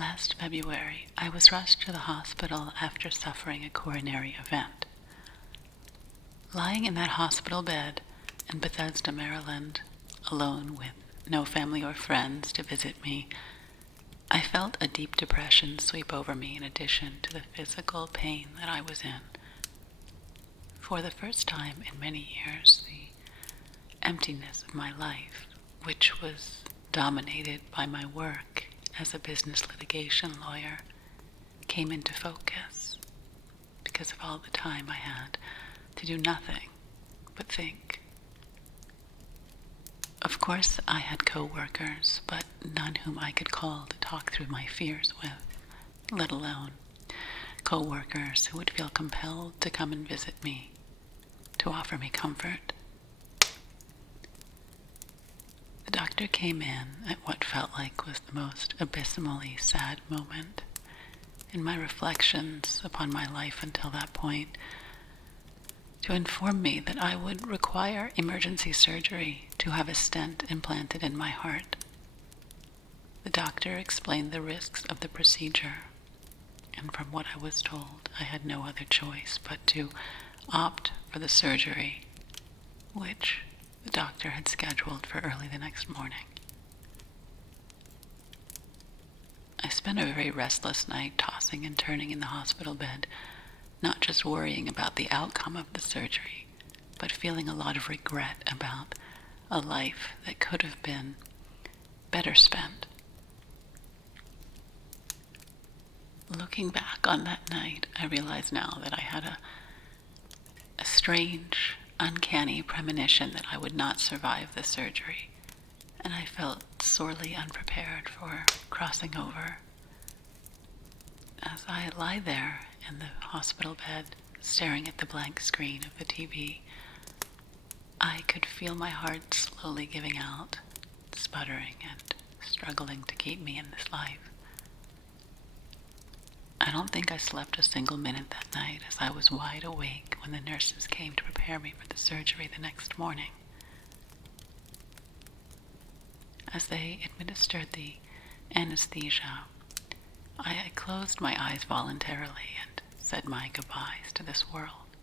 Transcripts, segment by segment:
Last February, I was rushed to the hospital after suffering a coronary event. Lying in that hospital bed in Bethesda, Maryland, alone with no family or friends to visit me, I felt a deep depression sweep over me in addition to the physical pain that I was in. For the first time in many years, the emptiness of my life, which was dominated by my work as a business litigation lawyer, came into focus because of all the time I had to do nothing but think. Of course, I had co-workers, but none whom I could call to talk through my fears with, let alone co-workers who would feel compelled to come and visit me, to offer me comfort. The doctor came in at what felt like was the most abysmally sad moment in my reflections upon my life until that point, to inform me that I would require emergency surgery to have a stent implanted in my heart. The doctor explained the risks of the procedure, and from what I was told, I had no other choice but to opt for the surgery, which the doctor had scheduled for early the next morning. I spent a very restless night tossing and turning in the hospital bed, not just worrying about the outcome of the surgery, but feeling a lot of regret about a life that could have been better spent. Looking back on that night, I realize now that I had a strange, uncanny premonition that I would not survive the surgery, and I felt sorely unprepared for crossing over. As I lie there in the hospital bed, staring at the blank screen of the TV, I could feel my heart slowly giving out, sputtering and struggling to keep me in this life. I don't think I slept a single minute that night, as I was wide awake when the nurses came to prepare me for the surgery the next morning. As they administered the anesthesia, I closed my eyes voluntarily and said my goodbyes to this world.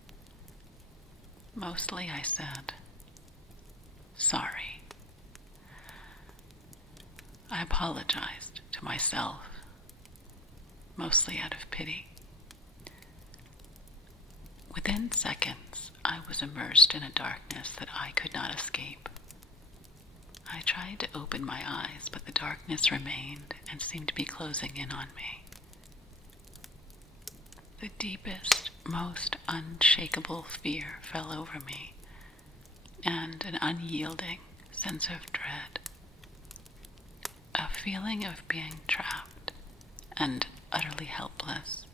Mostly I said, sorry. I apologized to myself, mostly out of pity. Within seconds, I was immersed in a darkness that I could not escape. I tried to open my eyes, but the darkness remained and seemed to be closing in on me. The deepest, most unshakable fear fell over me, and an unyielding sense of dread. A feeling of being trapped and utterly helpless.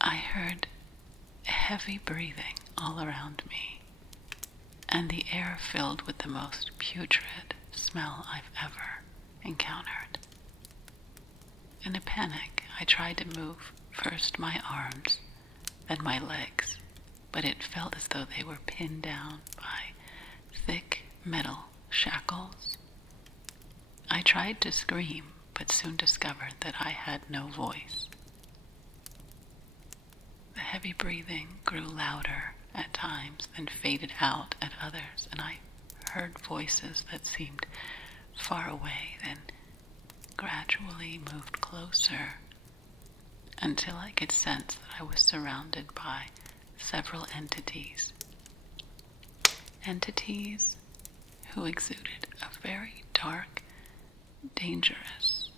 I heard heavy breathing all around me, and the air filled with the most putrid smell I've ever encountered. In a panic, I tried to move first my arms, then my legs, but it felt as though they were pinned down by thick metal shackles. I tried to scream, but soon discovered that I had no voice. The heavy breathing grew louder at times, then faded out at others, and I heard voices that seemed far away, then gradually moved closer, until I could sense that I was surrounded by several entities. Entities who exuded a very dark, dangerous,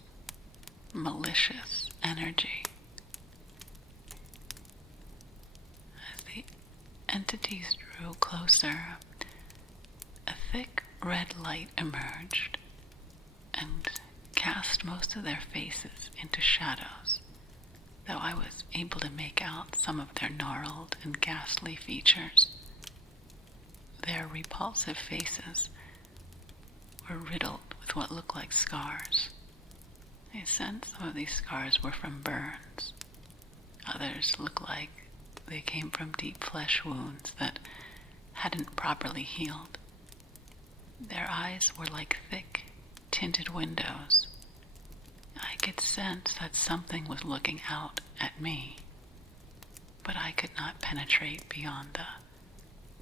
malicious energy. As the entities drew closer, a thick red light emerged and cast most of their faces into shadows, though I was able to make out some of their gnarled and ghastly features. Their repulsive faces were riddled with what looked like scars. I sensed some of these scars were from burns. Others looked like they came from deep flesh wounds that hadn't properly healed. Their eyes were like thick, tinted windows, could sense that something was looking out at me, but I could not penetrate beyond the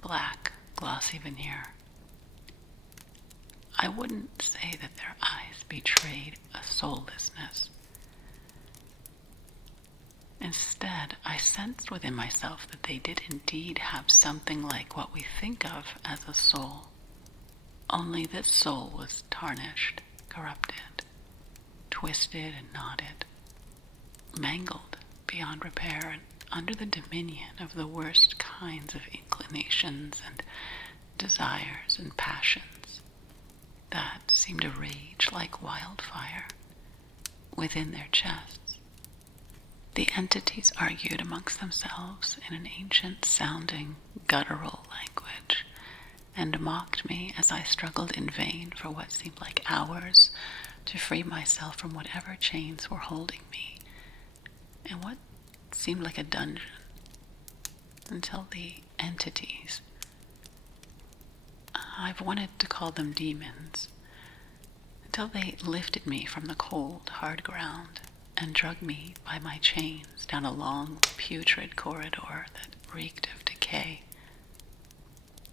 black, glossy veneer. I wouldn't say that their eyes betrayed a soullessness. Instead, I sensed within myself that they did indeed have something like what we think of as a soul. Only this soul was tarnished, corrupted, twisted and knotted, mangled beyond repair, and under the dominion of the worst kinds of inclinations and desires and passions that seemed to rage like wildfire within their chests. The entities argued amongst themselves in an ancient-sounding, guttural language, and mocked me as I struggled in vain for what seemed like hours to free myself from whatever chains were holding me in what seemed like a dungeon, until the entities, I've wanted to call them demons, until they lifted me from the cold, hard ground and dragged me by my chains down a long, putrid corridor that reeked of decay.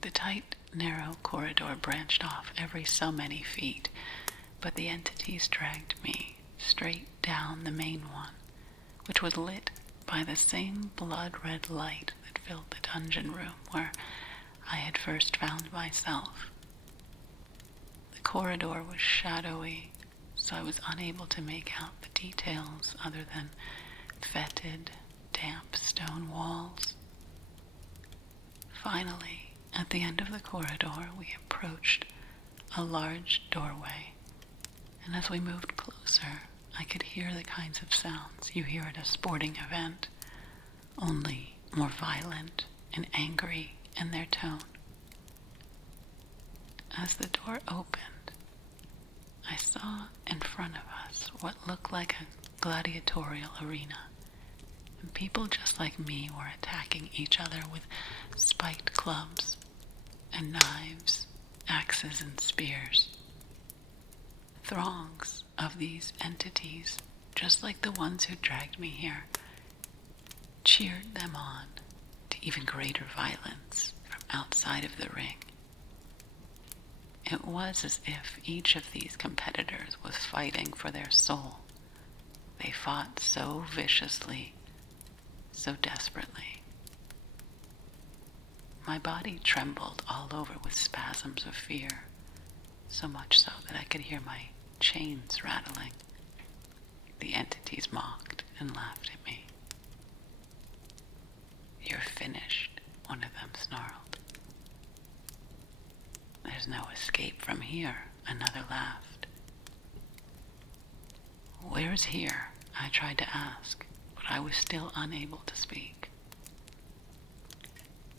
The tight, narrow corridor branched off every so many feet, but the entities dragged me straight down the main one, which was lit by the same blood-red light that filled the dungeon room where I had first found myself. The corridor was shadowy, so I was unable to make out the details other than fetid, damp stone walls. Finally, at the end of the corridor, we approached a large doorway, and as we moved closer, I could hear the kinds of sounds you hear at a sporting event, only more violent and angry in their tone. As the door opened, I saw in front of us what looked like a gladiatorial arena, and people just like me were attacking each other with spiked clubs and knives, axes and spears. Throngs of these entities, just like the ones who dragged me here, cheered them on to even greater violence from outside of the ring. It was as if each of these competitors was fighting for their soul. They fought so viciously, so desperately. My body trembled all over with spasms of fear, so much so that I could hear my chains rattling. The entities mocked and laughed at me. "You're finished," one of them snarled. "There's no escape from here," another laughed. "Where's here?" I tried to ask, but I was still unable to speak.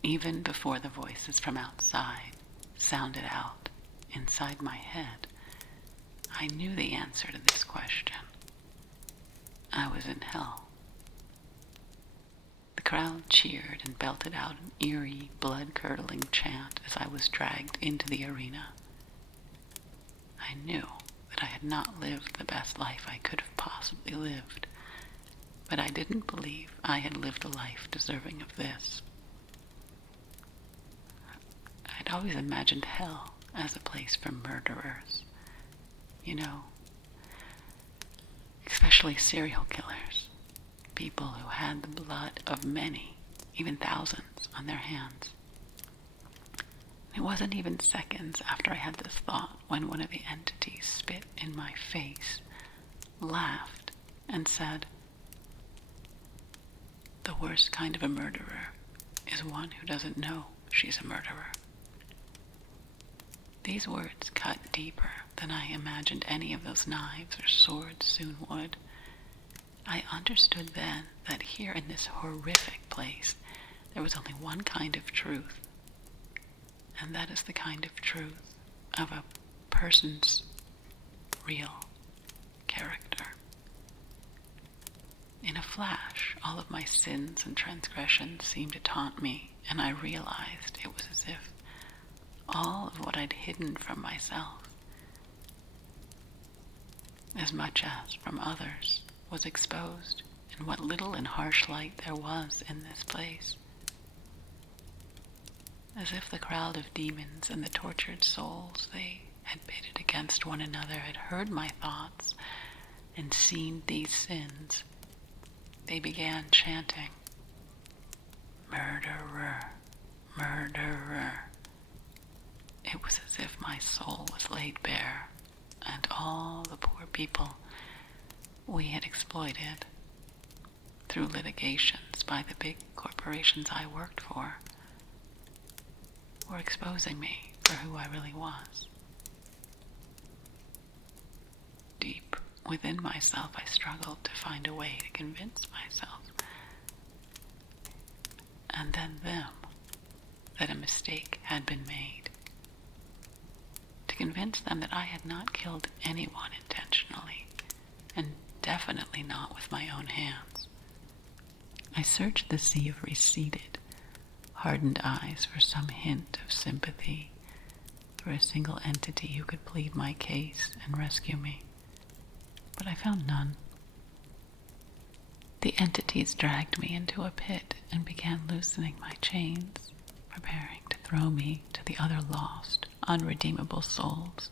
Even before the voices from outside sounded out inside my head, I knew the answer to this question. I was in hell. The crowd cheered and belted out an eerie, blood-curdling chant as I was dragged into the arena. I knew that I had not lived the best life I could have possibly lived, but I didn't believe I had lived a life deserving of this. I'd always imagined hell as a place for murderers, especially serial killers. People who had the blood of many, even thousands, on their hands. It wasn't even seconds after I had this thought when one of the entities spit in my face, laughed, and said, "The worst kind of a murderer is one who doesn't know she's a murderer." These words cut deeper than I imagined any of those knives or swords soon would. I understood then that here in this horrific place there was only one kind of truth, and that is the kind of truth of a person's real character. In a flash, all of my sins and transgressions seemed to taunt me, and I realized it was as if all of what I'd hidden from myself as much as from others, was exposed in what little and harsh light there was in this place. As if the crowd of demons and the tortured souls they had pitted against one another had heard my thoughts and seen these sins, they began chanting, "Murderer, murderer." It was as if my soul was laid bare, and all the poor people we had exploited through litigations by the big corporations I worked for were exposing me for who I really was. Deep within myself, I struggled to find a way to convince myself, and then them, that a mistake had been made. To convince them that I had not killed anyone intentionally, and definitely not with my own hands. I searched the sea of receded, hardened eyes for some hint of sympathy, for a single entity who could plead my case and rescue me. But I found none. The entities dragged me into a pit and began loosening my chains, preparing to throw me to the other lost, unredeemable souls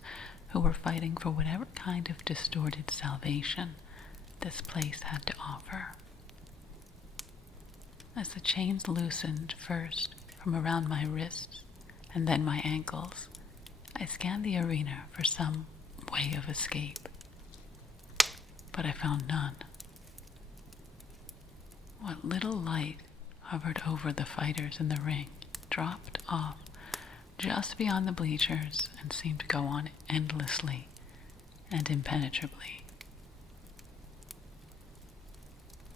who were fighting for whatever kind of distorted salvation this place had to offer. As the chains loosened first from around my wrists and then my ankles, I scanned the arena for some way of escape, but I found none. What little light hovered over the fighters in the ring dropped off just beyond the bleachers and seemed to go on endlessly and impenetrably.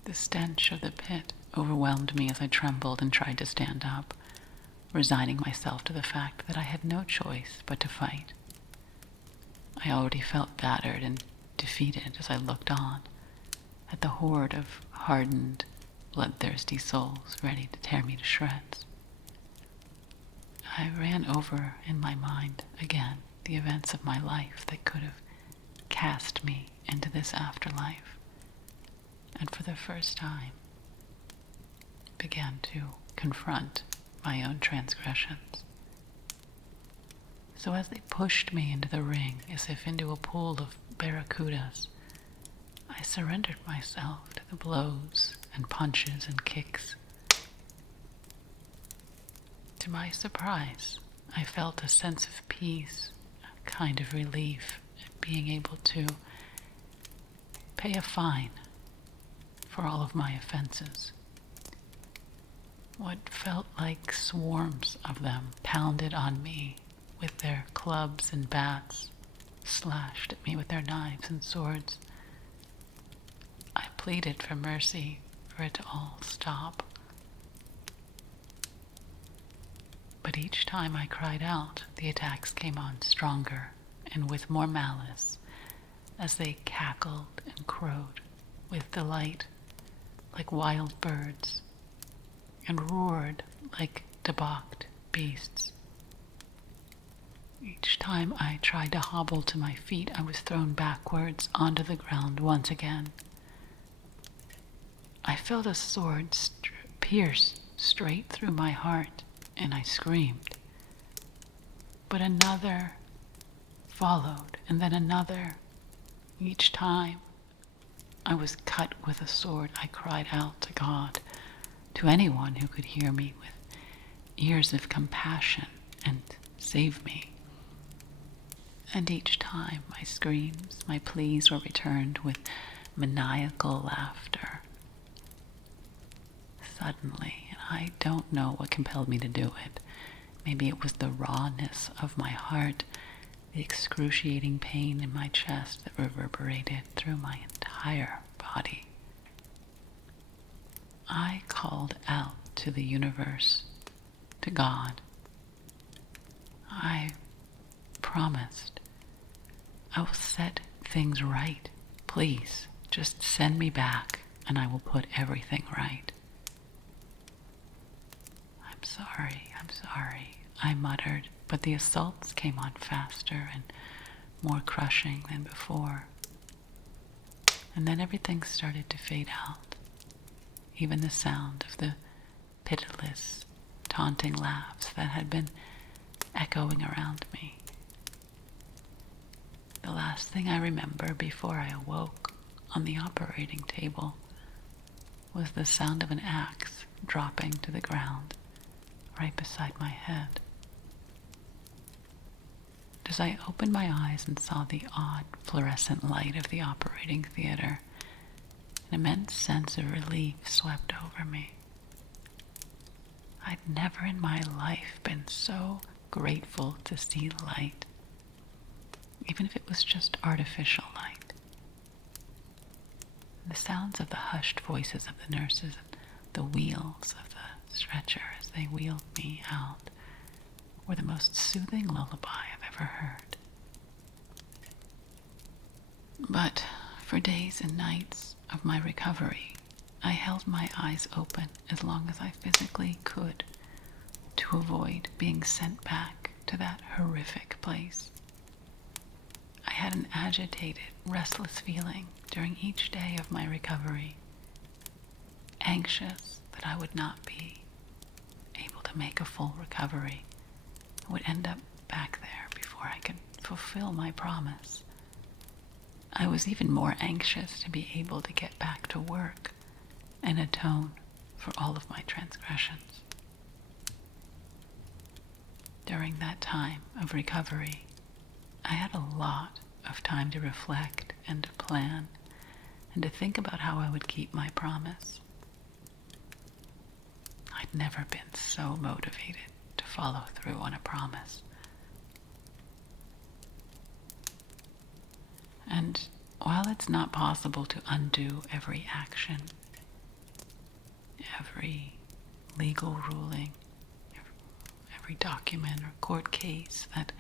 The stench of the pit overwhelmed me as I trembled and tried to stand up, resigning myself to the fact that I had no choice but to fight. I already felt battered and defeated as I looked on at the horde of hardened, bloodthirsty souls ready to tear me to shreds. I ran over in my mind again the events of my life that could have cast me into this afterlife, and for the first time began to confront my own transgressions. So as they pushed me into the ring as if into a pool of barracudas, I surrendered myself to the blows and punches and kicks. To my surprise, I felt a sense of peace, a kind of relief at being able to pay a fine for all of my offenses. What felt like swarms of them pounded on me with their clubs and bats, slashed at me with their knives and swords. I pleaded for mercy, for it to all stop. But each time I cried out, the attacks came on stronger and with more malice, as they cackled and crowed with delight like wild birds, and roared like debauched beasts. Each time I tried to hobble to my feet, I was thrown backwards onto the ground once again. I felt a sword pierce straight through my heart, and I screamed. But another followed, and then another. Each time I was cut with a sword, I cried out to God, to anyone who could hear me with ears of compassion and save me. And each time my screams, my pleas were returned with maniacal laughter. Suddenly, and I don't know what compelled me to do it. Maybe it was the rawness of my heart, the excruciating pain in my chest that reverberated through my entire body. I called out to the universe, to God. I promised, I will set things right. Please, just send me back and I will put everything right. I'm sorry, I muttered, but the assaults came on faster and more crushing than before. And then everything started to fade out. Even the sound of the pitiless, taunting laughs that had been echoing around me. The last thing I remember before I awoke on the operating table was the sound of an axe dropping to the ground right beside my head. As I opened my eyes and saw the odd fluorescent light of the operating theater, an immense sense of relief swept over me. I'd never in my life been so grateful to see light, even if it was just artificial light. The sounds of the hushed voices of the nurses and the wheels of the stretcher as they wheeled me out were the most soothing lullaby I've ever heard. But for days and nights of my recovery, I held my eyes open as long as I physically could to avoid being sent back to that horrific place. I had an agitated, restless feeling during each day of my recovery, anxious that I would not be able to make a full recovery, would end up back there before I could fulfill my promise. I was even more anxious to be able to get back to work and atone for all of my transgressions. During that time of recovery, I had a lot of time to reflect and to plan and to think about how I would keep my promise. I'd never been so motivated to follow through on a promise. And while it's not possible to undo every action, every legal ruling, every document or court case that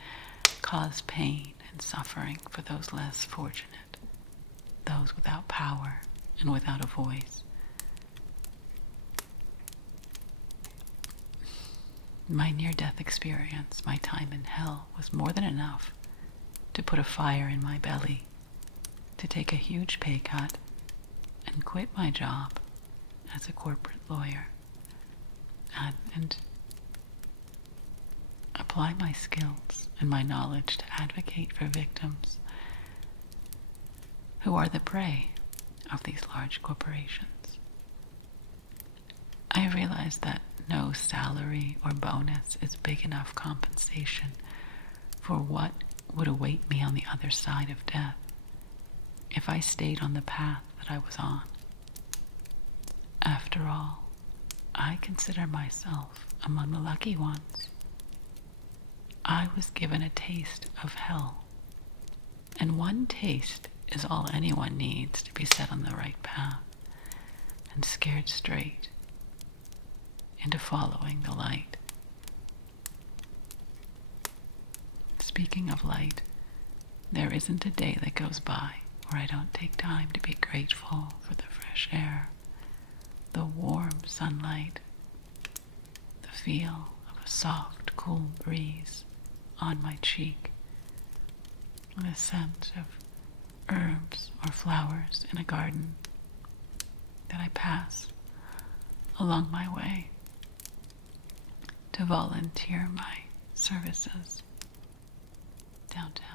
caused pain and suffering for those less fortunate, those without power and without a voice, my near-death experience, my time in hell, was more than enough to put a fire in my belly, to take a huge pay cut and quit my job as a corporate lawyer and apply my skills and my knowledge to advocate for victims who are the prey of these large corporations. I realize that no salary or bonus is big enough compensation for what would await me on the other side of death if I stayed on the path that I was on. After all, I consider myself among the lucky ones. I was given a taste of hell, and one taste is all anyone needs to be set on the right path and scared straight into following the light. Speaking of light, there isn't a day that goes by where I don't take time to be grateful for the fresh air, the warm sunlight, the feel of a soft, cool breeze on my cheek, the scent of herbs or flowers in a garden that I pass along my way to volunteer my services downtown.